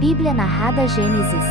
Bíblia narrada Gênesis.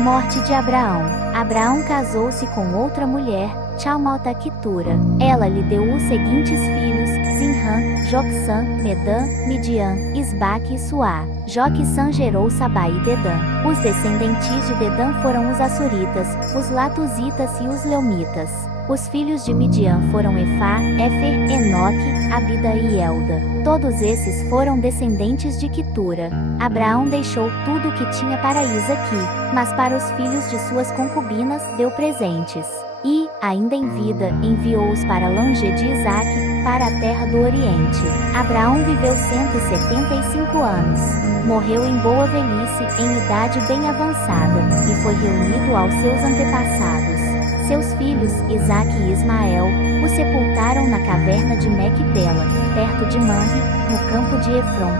Morte de Abraão. Abraão casou-se com outra mulher, Tchalmalta-Quitura. Ela lhe deu os seguintes filhos: Zinrã, Jocsã, Medã, Midian, Isbaque e Suá. Jocsã gerou Sabá e Dedã. Os descendentes de Dedã foram os Assuritas, os Latuzitas e os Leumitas. Os filhos de Midian foram Efá, Éfer, Enoque, Abida e Elda. Todos esses foram descendentes de Quitura. Abraão deixou tudo o que tinha para Isaque, mas para os filhos de suas concubinas deu presentes. E, ainda em vida, enviou-os para longe de Isaque, para a terra do Oriente. Abraão viveu 175 anos. Morreu em boa velhice, em idade bem avançada, e foi reunido aos seus antepassados. Seus filhos, Isaque e Ismael, o sepultaram na caverna de Mequipela, perto de Manre, no campo de Efron,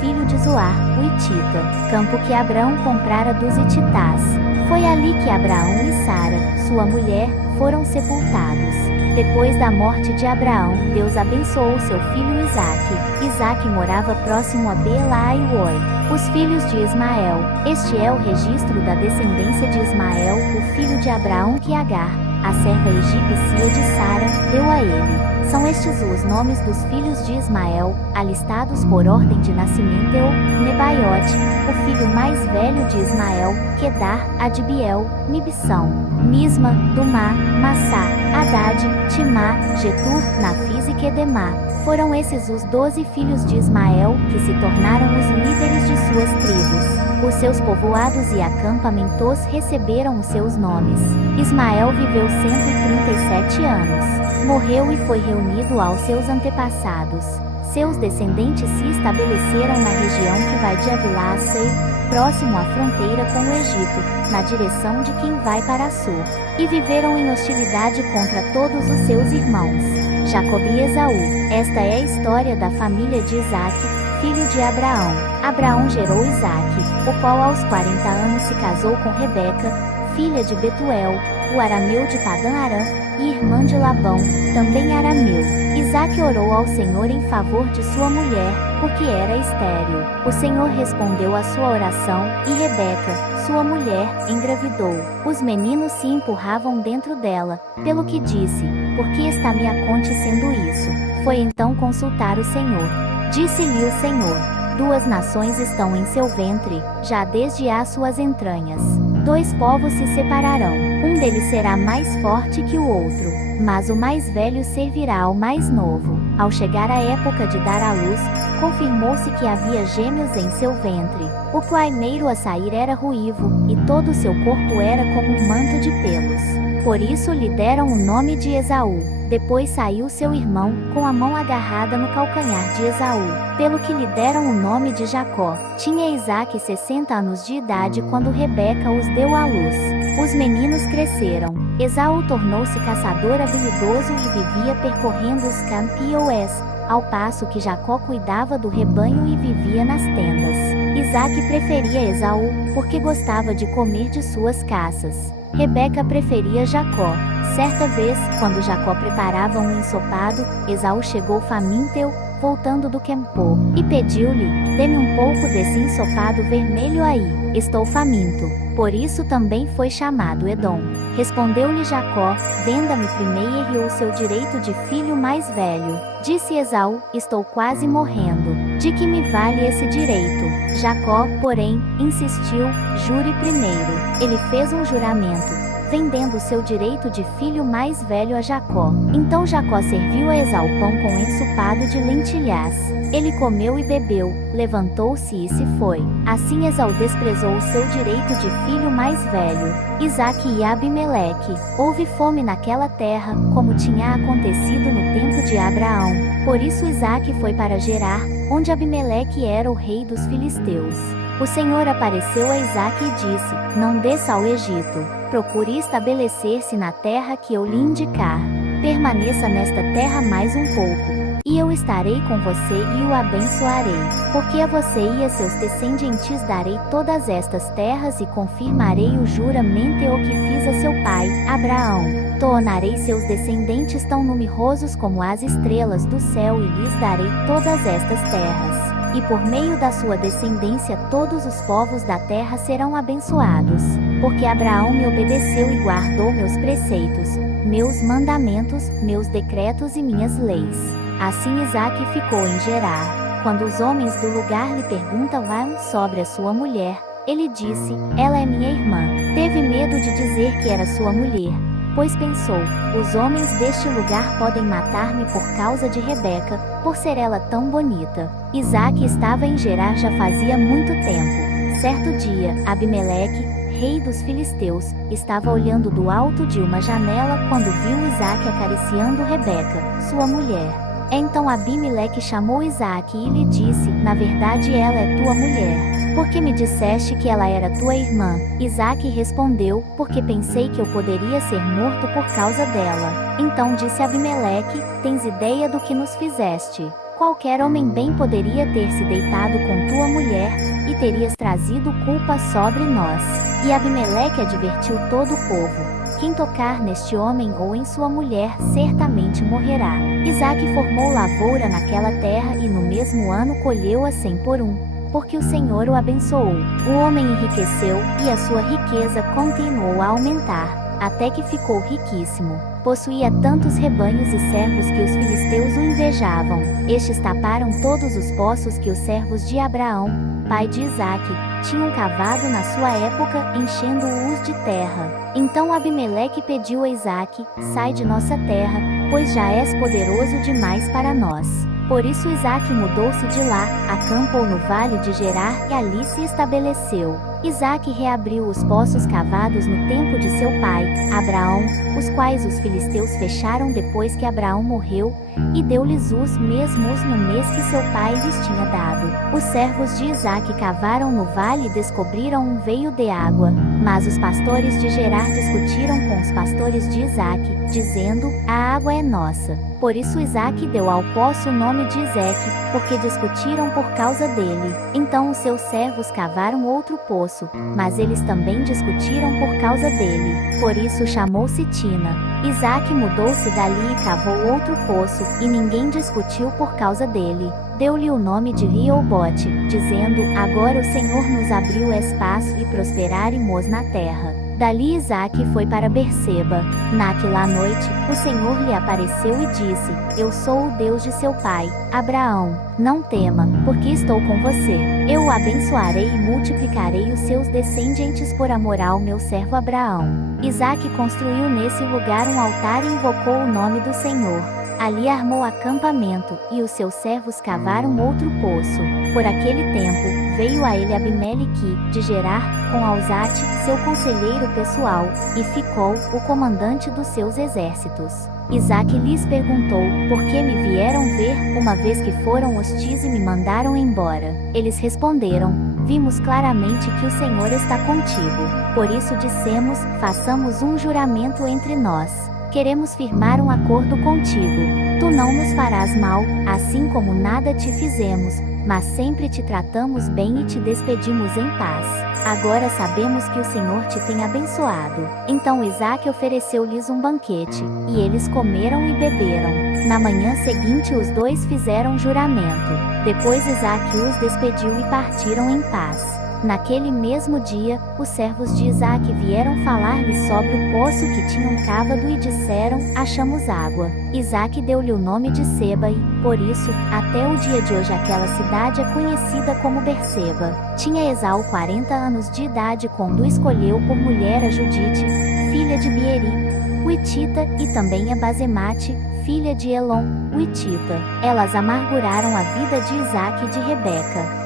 filho de Zoar, o Hitita, campo que Abraão comprara dos Hititás. Foi ali que Abraão e Sara, sua mulher, foram sepultados. Depois da morte de Abraão, Deus abençoou seu filho Isaque. Isaque morava próximo a Belá e Oi. Os filhos de Ismael. Este é o registro da descendência de Ismael, o filho de Abraão que Agar, a serva egípcia de Sara, deu a ele. São estes os nomes dos filhos de Ismael, alistados por ordem de nascimento: Nebaiote, o filho mais velho de Ismael, Quedar, Adbiel, Mibsão, Misma, Dumá, Massá, Haddad, Timá, Getur, Nafis e Quedemá. Foram esses os 12 filhos de Ismael, que se tornaram os líderes de suas tribos. Os seus povoados e acampamentos receberam os seus nomes. Ismael viveu 137 anos. Morreu e foi reunido aos seus antepassados. Seus descendentes se estabeleceram na região que vai de Avilá a Seir, próximo à fronteira com o Egito, na direção de quem vai para Assur. E viveram em hostilidade contra todos os seus irmãos, Jacob e Esaú. Esta é a história da família de Isaque, filho de Abraão. Abraão gerou Isaque, o qual aos 40 anos se casou com Rebeca, filha de Betuel, o arameu de Padã-Arã, e irmã de Labão, também arameu. Isaque orou ao Senhor em favor de sua mulher, porque era estéril. O Senhor respondeu à sua oração, e Rebeca, sua mulher, engravidou. Os meninos se empurravam dentro dela, pelo que disse: por que está me acontecendo isso? Foi então consultar o Senhor. Disse-lhe o Senhor: 2 nações estão em seu ventre, já desde as suas entranhas. 2 povos se separarão, um deles será mais forte que o outro, mas o mais velho servirá ao mais novo. Ao chegar a época de dar à luz, confirmou-se que havia gêmeos em seu ventre. O primeiro a sair era ruivo, e todo o seu corpo era como um manto de pelos. Por isso lhe deram o nome de Esaú. Depois saiu seu irmão, com a mão agarrada no calcanhar de Esaú, pelo que lhe deram o nome de Jacó. Tinha Isaque 60 anos de idade quando Rebeca os deu à luz. Os meninos cresceram. Esaú tornou-se caçador habilidoso e vivia percorrendo os campiões, ao passo que Jacó cuidava do rebanho e vivia nas tendas. Isaque preferia Esaú, porque gostava de comer de suas caças. Rebeca preferia Jacó. Certa vez, quando Jacó preparava um ensopado, Esaú chegou faminto, voltando do campo, e pediu-lhe: dê-me um pouco desse ensopado vermelho aí, estou faminto. Por isso também foi chamado Edom. Respondeu-lhe Jacó: venda-me primeiro o seu direito de filho mais velho. Disse Esaú: estou quase morrendo. De que me vale esse direito? Jacó, porém, insistiu: jure primeiro. Ele fez um juramento, vendendo seu direito de filho mais velho a Jacó. Então Jacó serviu a Esaú pão com ensopado de lentilhas. Ele comeu e bebeu, levantou-se e se foi. Assim Esaú desprezou o seu direito de filho mais velho. Isaque e Abimeleque. Houve fome naquela terra, como tinha acontecido no tempo de Abraão. Por isso Isaque foi para Gerar, onde Abimeleque era o rei dos filisteus. O Senhor apareceu a Isaque e disse: não desça ao Egito. Procure estabelecer-se na terra que eu lhe indicar. Permaneça nesta terra mais um pouco, e eu estarei com você e o abençoarei. Porque a você e a seus descendentes darei todas estas terras e confirmarei o juramento que fiz a seu pai, Abraão. Tornarei seus descendentes tão numerosos como as estrelas do céu e lhes darei todas estas terras. e por meio da sua descendência todos os povos da terra serão abençoados. Porque Abraão me obedeceu e guardou meus preceitos, meus mandamentos, meus decretos e minhas leis. Assim Isaque ficou em Gerar. Quando os homens do lugar lhe perguntavam sobre a sua mulher, ele disse: ela é minha irmã. Teve medo de dizer que era sua mulher, pois pensou: os homens deste lugar podem matar-me por causa de Rebeca, por ser ela tão bonita. Isaque estava em Gerar já fazia muito tempo. Certo dia, Abimeleque, rei dos filisteus, estava olhando do alto de uma janela quando viu Isaque acariciando Rebeca, sua mulher. Então Abimeleque chamou Isaque e lhe disse: na verdade ela é tua mulher. Por que me disseste que ela era tua irmã? Isaque respondeu: porque pensei que eu poderia ser morto por causa dela. Então disse Abimeleque: tens ideia do que nos fizeste? Qualquer homem bem poderia ter se deitado com tua mulher, e terias trazido culpa sobre nós. E Abimeleque advertiu todo o povo: quem tocar neste homem ou em sua mulher certamente morrerá. Isaque formou lavoura naquela terra e no mesmo ano colheu a 100 por 1, porque o Senhor o abençoou. O homem enriqueceu, e a sua riqueza continuou a aumentar, até que ficou riquíssimo. Possuía tantos rebanhos e servos que os filisteus o invejavam. Estes taparam todos os poços que os servos de Abraão, pai de Isaque, tinham cavado na sua época, enchendo-os de terra. Então Abimeleque pediu a Isaque: sai de nossa terra, pois já és poderoso demais para nós. Por isso Isaque mudou-se de lá, acampou no vale de Gerar e ali se estabeleceu. Isaque reabriu os poços cavados no tempo de seu pai, Abraão, os quais os filisteus fecharam depois que Abraão morreu, e deu-lhes os mesmos no mês que seu pai lhes tinha dado. Os servos de Isaque cavaram no vale e descobriram um veio de água, mas os pastores de Gerar discutiram com os pastores de Isaque, dizendo: a água é nossa. Por isso Isaque deu ao poço o nome de Ezeque, porque discutiram por causa dele. Então os seus servos cavaram outro poço, mas eles também discutiram por causa dele. Por isso chamou-se Tina. Isaque mudou-se dali e cavou outro poço, e ninguém discutiu por causa dele. Deu-lhe o nome de Reobote, dizendo: agora o Senhor nos abriu espaço e prosperaremos na terra. Dali Isaque foi para Berseba. Naquela noite, o Senhor lhe apareceu e disse: eu sou o Deus de seu pai, Abraão. Não tema, porque estou com você. Eu o abençoarei e multiplicarei os seus descendentes por amor ao meu servo Abraão. Isaque construiu nesse lugar um altar e invocou o nome do Senhor. Ali armou acampamento, e os seus servos cavaram outro poço. Por aquele tempo, veio a ele Abimeleque, de Gerar, com Alzate, seu conselheiro pessoal, e ficou o comandante dos seus exércitos. Isaque lhes perguntou: por que me vieram ver, uma vez que foram hostis e me mandaram embora? Eles responderam: vimos claramente que o Senhor está contigo. Por isso dissemos: façamos um juramento entre nós. Queremos firmar um acordo contigo. Tu não nos farás mal, assim como nada te fizemos, mas sempre te tratamos bem e te despedimos em paz. Agora sabemos que o Senhor te tem abençoado. Então Isaque ofereceu-lhes um banquete, e eles comeram e beberam. Na manhã seguinte os dois fizeram juramento. Depois Isaque os despediu e partiram em paz. Naquele mesmo dia, os servos de Isaque vieram falar-lhe sobre o poço que tinham cavado e disseram: achamos água. Isaque deu-lhe o nome de Seba e, por isso, até o dia de hoje aquela cidade é conhecida como Berseba. Tinha Esaú 40 anos de idade quando escolheu por mulher a Judite, filha de Bieri, o Hitita, e também a Basemate, filha de Elon, o Hitita. Elas amarguraram a vida de Isaque e de Rebeca.